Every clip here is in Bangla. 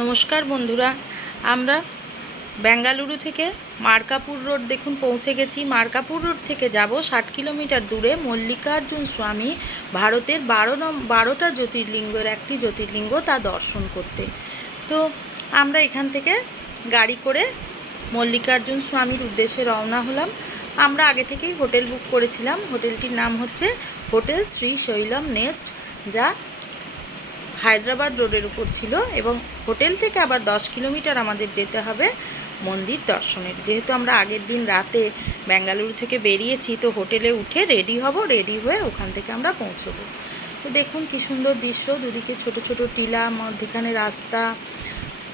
নমস্কার বন্ধুরা, আমরা বেঙ্গালুরু থেকে মার্কাপুর রোড দেখুন পৌঁছে গেছি। মার্কাপুর রোড থেকে যাব 60 কিলোমিটার দূরে মল্লিকার্জুন স্বামী, ভারতের 12টা জ্যোতির্লিঙ্গের একটি জ্যোতির্লিঙ্গ, তা দর্শন করতে। তো আমরা এখান থেকে গাড়ি করে মল্লিকার্জুন স্বামীর উদ্দেশ্যে রওনা হলাম। আমরা আগে থেকেই হোটেল বুক করেছিলাম। হোটেলটির নাম হচ্ছে হোটেল শ্রী শৈলম নেস্ট, যা হায়দ্রাবাদ রোডের উপর ছিল, এবং হোটেল থেকে আবার 10 কিলোমিটার আমাদের যেতে হবে মন্দির দর্শনের। যেহেতু আমরা আগের দিন রাতে বেঙ্গালুরু থেকে বেরিয়েছি, তো হোটেলে উঠে রেডি হব, রেডি হয়ে ওখান থেকে আমরা পৌঁছবো। তো দেখুন কি সুন্দর দৃশ্য, দুদিকে ছোট ছোট টিলা, মধ্যখানে রাস্তা,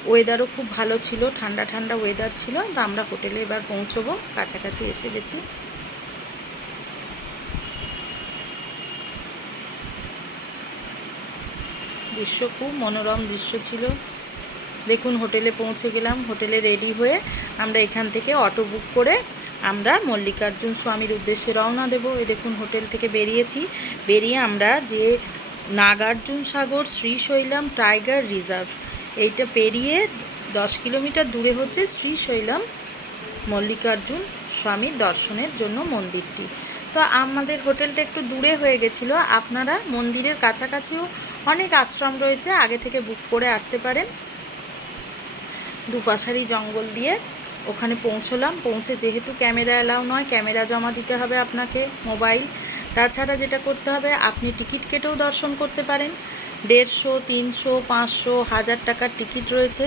ওয়েদারও খুব ভালো ছিল, ঠান্ডা ঠান্ডা ওয়েদার ছিল। তো আমরা হোটেলে এবার পৌঁছবো, কাছাকাছি এসে গেছি। দৃশ্য খুব মনোরম দৃশ্য ছিল। দেখুন হোটেলে পৌঁছে গেলাম। হোটেলে রেডি হয়ে আমরা এখান থেকে অটো বুক করে আমরা মল্লিকার্জুন স্বামীর উদ্দেশ্যে রওনা দেব। এই দেখুন হোটেল থেকে বেরিয়েছি। বেরিয়ে আমরা যে নাগার্জুন সাগর শ্রীশৈলম টাইগার রিজার্ভ, এইটা পেরিয়ে 10 কিলোমিটার দূরে হচ্ছে শ্রীশৈলম মল্লিকার্জুন স্বামীর দর্শনের জন্য মন্দিরটি। তো আমাদের হোটেলটা একটু দূরে হয়ে গেছিলো। আপনারা মন্দিরের কাছাকাছিও অনেক আশ্রম রয়েছে, আগে থেকে বুক করে আসতে পারেন। দুপাশারি জঙ্গল দিয়ে ওখানে পৌঁছলাম। পৌঁছে যেহেতু ক্যামেরা অ্যালাউ নয়, ক্যামেরা জমা দিতে হবে আপনাকে, মোবাইল। তাছাড়া যেটা করতে হবে, আপনি টিকিট কেটেও দর্শন করতে পারেন। 150, 300, 500, 1000 টাকার টিকিট রয়েছে,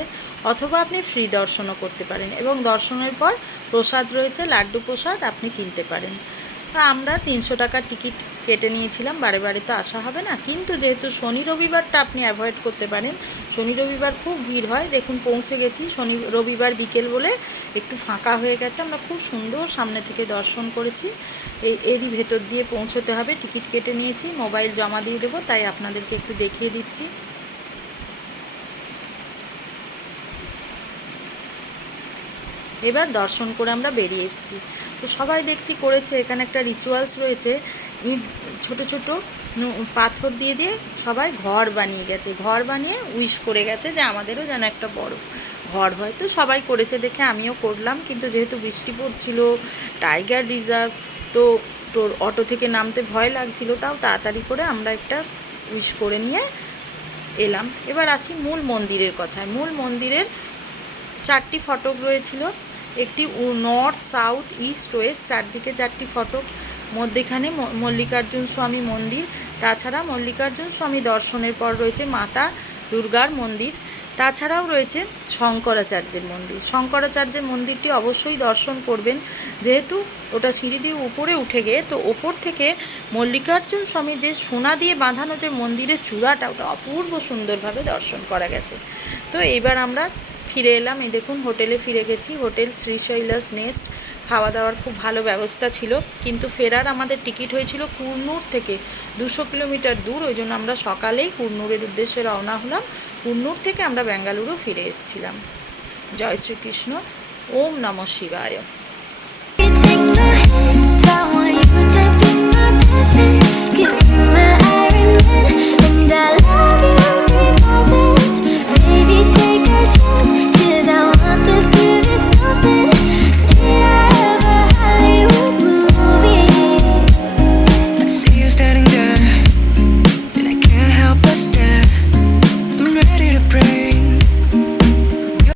অথবা আপনি ফ্রি দর্শনও করতে পারেন। এবং দর্শনের পর প্রসাদ রয়েছে, লাড্ডু প্রসাদ আপনি কিনতে পারেন। তা আমরা 300 টাকার টিকিট কেটে নিয়েছিলাম। বারে বারে তো আসা হবে না, কিন্তু যেহেতু শনি রবিবারটা আপনি অ্যাভয়েড করতে পারেন, শনি রবিবার খুব ভিড় হয়। দেখুন পৌঁছে গেছি, শনি রবিবার বিকেল বলে একটু ফাঁকা হয়ে গেছে। আমরা খুব সুন্দর সামনে থেকে দর্শন করেছি। এরই ভেতর দিয়ে পৌঁছতে হবে। টিকিট কেটে নিয়েছি, মোবাইল জমা দিয়ে দেবো, তাই আপনাদেরকে একটু দেখিয়ে দিচ্ছি। এবার দর্শন করে আমরা বেরিয়ে এসেছি। তো সবাই দেখছি করেছে, এখানে একটা রিচুয়ালস রয়েছে, ইট ছোট ছোট পাথর দিয়ে দিয়ে সবাই ঘর বানিয়ে গেছে, ঘর বানিয়ে উইশ করে গেছে যে আমাদেরও যেন একটা বড় ঘর হয়। তো সবাই করেছে দেখে আমিও করলাম, কিন্তু যেহেতু বৃষ্টি পড়ছিল, টাইগার রিজার্ভ, তো তোর অটো থেকে নামতে ভয় লাগছিল, তাও তাড়াতাড়ি করে আমরা একটা উইশ করে নিয়ে এলাম। এবার আসি মূল মন্দিরের কথায়। মূল মন্দিরের 4টি ফটক রয়েছিল, একটি নর্থ, সাউথ, ইস্ট, ওয়েস্ট, চারদিকে 4টি ফটক। মধ্যেখানে মল্লিকার্জুন স্বামী মন্দির। তাছাড়া মল্লিকার্জুন স্বামী দর্শনের পর রয়েছে মাতা দুর্গার মন্দির। তাছাড়াও রয়েছে শঙ্করাচার্যের মন্দির। শঙ্করাচার্যের মন্দিরটি অবশ্যই দর্শন করবেন, যেহেতু ওটা সিঁড়ি দিয়ে উপরে উঠে গিয়ে, তো ওপর থেকে মল্লিকার্জুন স্বামী যে সোনা দিয়ে বাঁধানো যে মন্দিরের চূড়াটা, ওটা অপূর্ব সুন্দরভাবে দর্শন করা গেছে। তো এইবার আমরা ফিরে এলাম। এই দেখুন হোটেলে ফিরে গেছি। Hotel Srisailam nest. খাওয়া দাওয়ার খুব ভালো ব্যবস্থা ছিল, কিন্তু ফেরার আমাদের টিকিট হয়েছিল কুর্নুর থেকে, 200 কিলোমিটার দূর। ওই জন্য আমরা সকালেই কুর্নুরের উদ্দেশ্যে রওনা হলাম। কুর্নুর থেকে আমরা বেঙ্গালুরু ফিরে এসেছিলাম। জয় শ্রীকৃষ্ণ। ওম নমঃ শিবায়।